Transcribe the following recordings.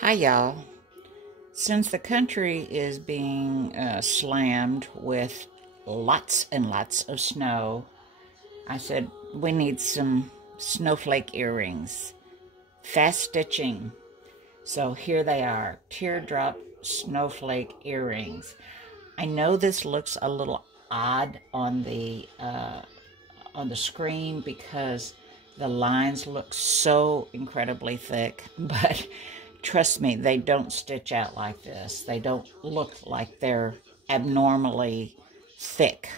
Hi, y'all. Since the country is being slammed with lots and lots of snow, I said we need some snowflake earrings. Fast stitching. So here they are, teardrop snowflake earrings. I know this looks a little odd on the screen because the lines look so incredibly thick, but trust me, they don't stitch out like this. They don't look like they're abnormally thick.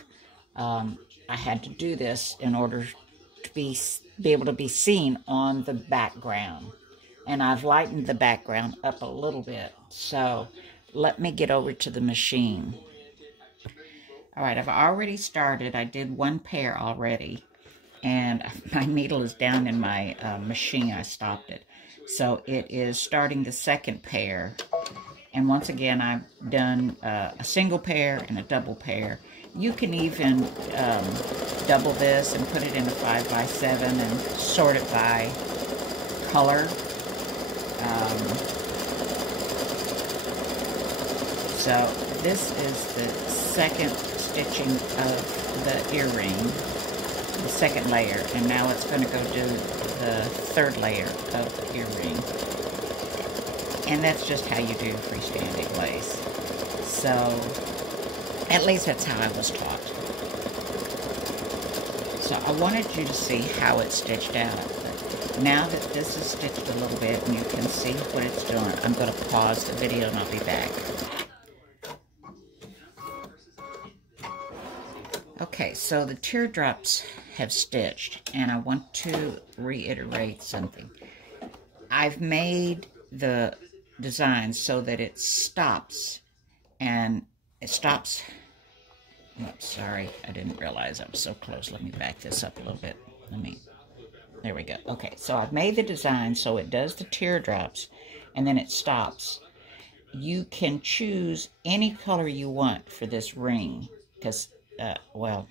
I had to do this in order to be able to be seen on the background. And I've lightened the background up a little bit. So let me get over to the machine. All right, I've already started. I did one pair already. And my needle is down in my machine. I stopped it. So it is starting the second pair. And once again, I've done a single pair and a double pair. You can even double this and put it in a 5x7 and sort it by color. So this is the second stitching of the earring, the second layer, and now it's going to go do the third layer of the earring. And that's just how you do freestanding lace. So at least that's how I was taught. So I wanted you to see how it's stitched out. But now that this is stitched a little bit and you can see what it's doing, I'm going to pause the video and I'll be back. Okay, so the teardrops have stitched, and I want to reiterate something. I've made the design so that it stops, and it stops. Oops, sorry, I didn't realize I was so close. Let me back this up a little bit. There we go. Okay, so I've made the design so it does the teardrops, and then it stops. You can choose any color you want for this ring, because well,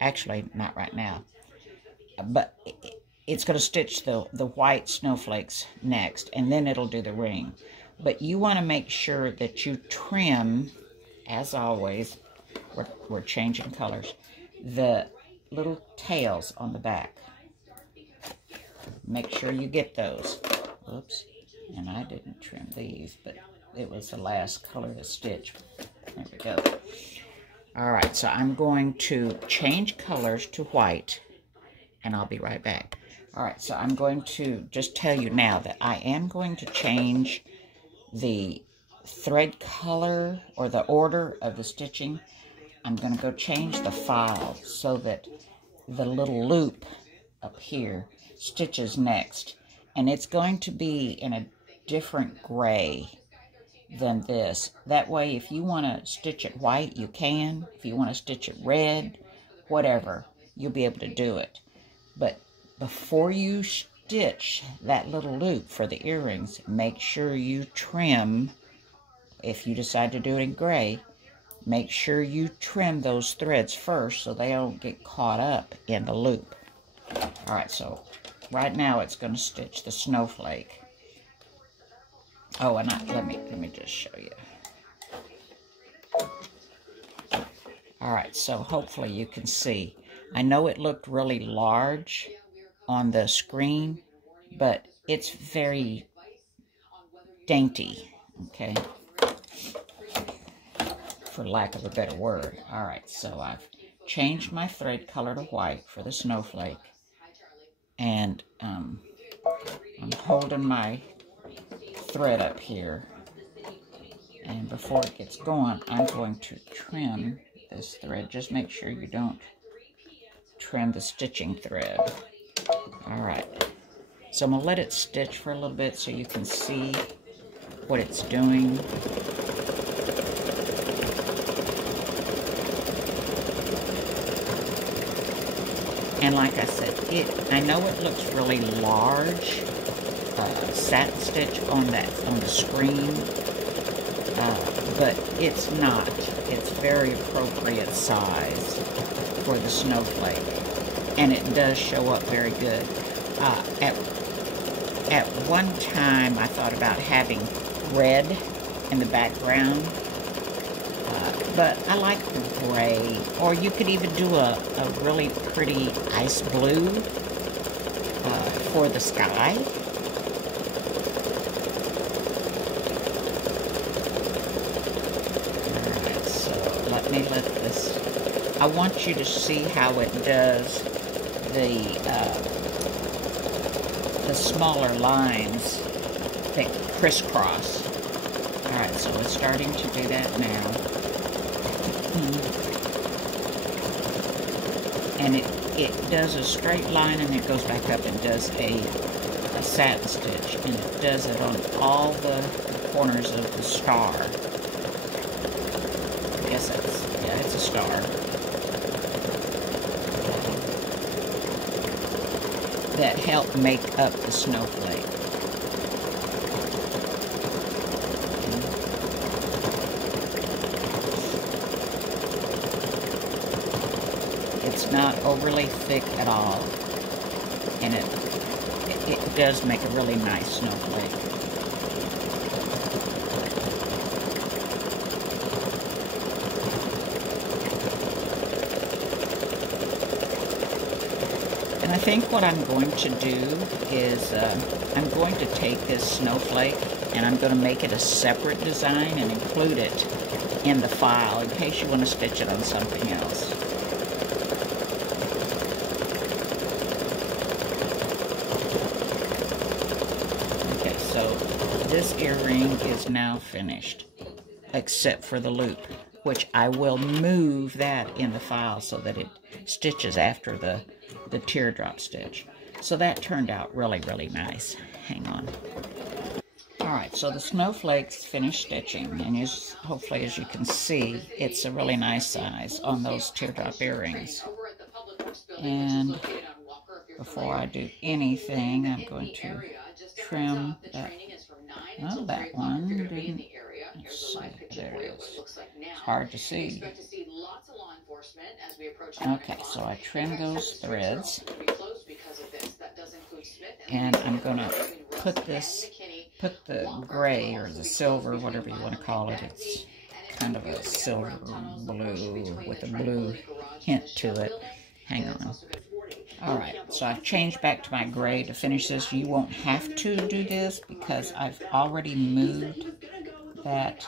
actually not right now, but it's going to stitch the white snowflakes next, and then it'll do the ring. But you want to make sure that you trim, as always, we're changing colors, the little tails on the back. Make sure you get those. Oops, and I didn't trim these, but it was the last color to stitch. There we go. All right, so I'm going to change colors to white, and I'll be right back. All right, so I'm going to just tell you now that I am going to change the thread color or the order of the stitching. I'm going to go change the file so that the little loop up here stitches next. And it's going to be in a different gray than this. That way, if you want to stitch it white, you can. If you want to stitch it red, whatever, you'll be able to do it. But before you stitch that little loop for the earrings, make sure you trim. If you decide to do it in gray, make sure you trim those threads first so they don't get caught up in the loop. All right, so right now it's going to stitch the snowflake. Oh, and let me just show you. All right, so hopefully you can see. I know it looked really large on the screen, but it's very dainty, okay? For lack of a better word. All right, so I've changed my thread color to white for the snowflake. And I'm holding my thread up here, and before it gets going, I'm going to trim this thread. Just make sure you don't trim the stitching thread. All right, so I'm gonna let it stitch for a little bit so you can see what it's doing. And like I said, I know it looks really large, satin stitch on the screen, but it's not. It's very appropriate size for the snowflake, and it does show up very good. at one time I thought about having red in the background, but I like the gray, or you could even do a really pretty ice blue for the sky. Alright, so let this, I want you to see how it does the smaller lines that crisscross. Alright, so it's starting to do that now. And it does a straight line, and it goes back up and does a satin stitch, and it does it on all the corners of the star. I guess that's, yeah, it's a star. That help make up the snowflake. It's not overly thick at all, and it does make a really nice snowflake. And I think what I'm going to do is I'm going to take this snowflake and I'm going to make it a separate design and include it in the file in case you want to stitch it on something else. Okay, so this earring is now finished, except for the loop, which I will move that in the file so that it stitches after the teardrop stitch. So that turned out really, really nice. Hang on. Alright, so the snowflake's finished stitching, and hopefully as you can see, it's a really nice size on those teardrop earrings. And before I do anything, I'm going to trim that. Oh, that one didn't. Let's see, there it is. It's hard to see. Okay, so I trim those threads, and I'm going to put the gray or the silver, whatever you want to call it. It's kind of a silver blue with a blue hint to it. Hang on. Alright, so I've changed back to my gray to finish this. You won't have to do this because I've already moved that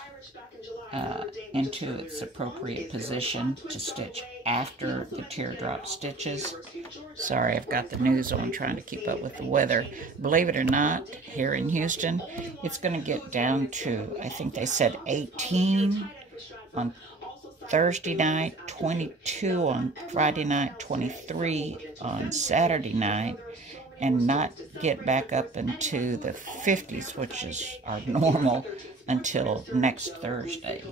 into its appropriate position to stitch after the teardrop stitches. Sorry, I've got the news on trying to keep up with the weather. Believe it or not, here in Houston, it's going to get down to, I think they said 18 on Thursday night, 22 on Friday night, 23 on Saturday night, and not get back up into the 50s, which is our normal, until next Thursday.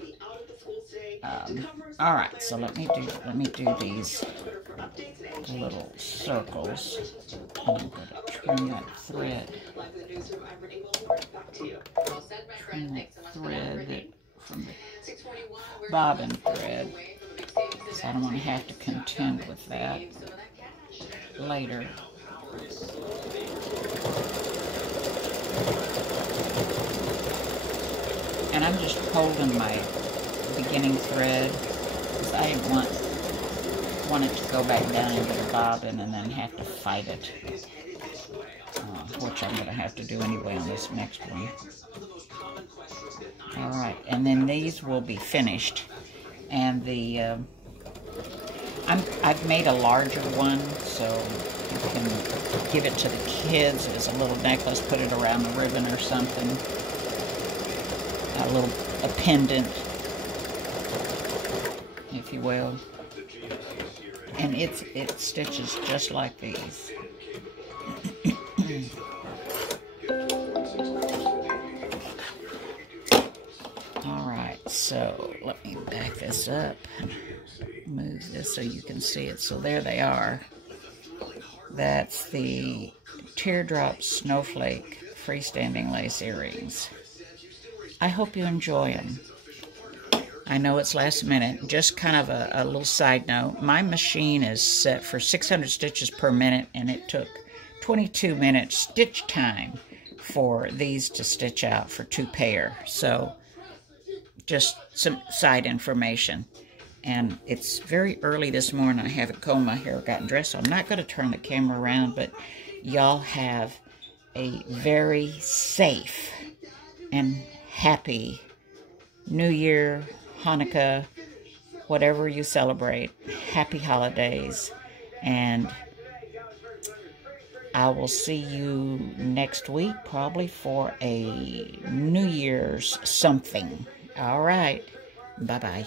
All right, so let me do these little circles. And I'm going to trim that thread. Trim that thread from the bobbin thread, because I don't want to have to contend with that later. And I'm just holding my beginning thread because I didn't want it to go back down into the bobbin and then have to fight it, which I'm going to have to do anyway on this next one. Alright, and then these will be finished, and the I've made a larger one so you can give it to the kids as a little necklace, put it around the ribbon or something, a pendant, if you will. And it stitches just like these. Alright, so let me back this up and move this so you can see it. So there they are. That's the teardrop snowflake freestanding lace earrings. I hope you enjoy them. I know it's last minute. Just kind of a little side note. My machine is set for 600 stitches per minute, and it took 22 minutes stitch time for these to stitch out for 2 pair. So just some side information. And it's very early this morning. I haven't combed my hair, gotten dressed, so I'm not going to turn the camera around, but y'all have a very safe and happy New Year, Hanukkah, whatever you celebrate. Happy holidays. And I will see you next week, probably for a New Year's something. All right. Bye-bye.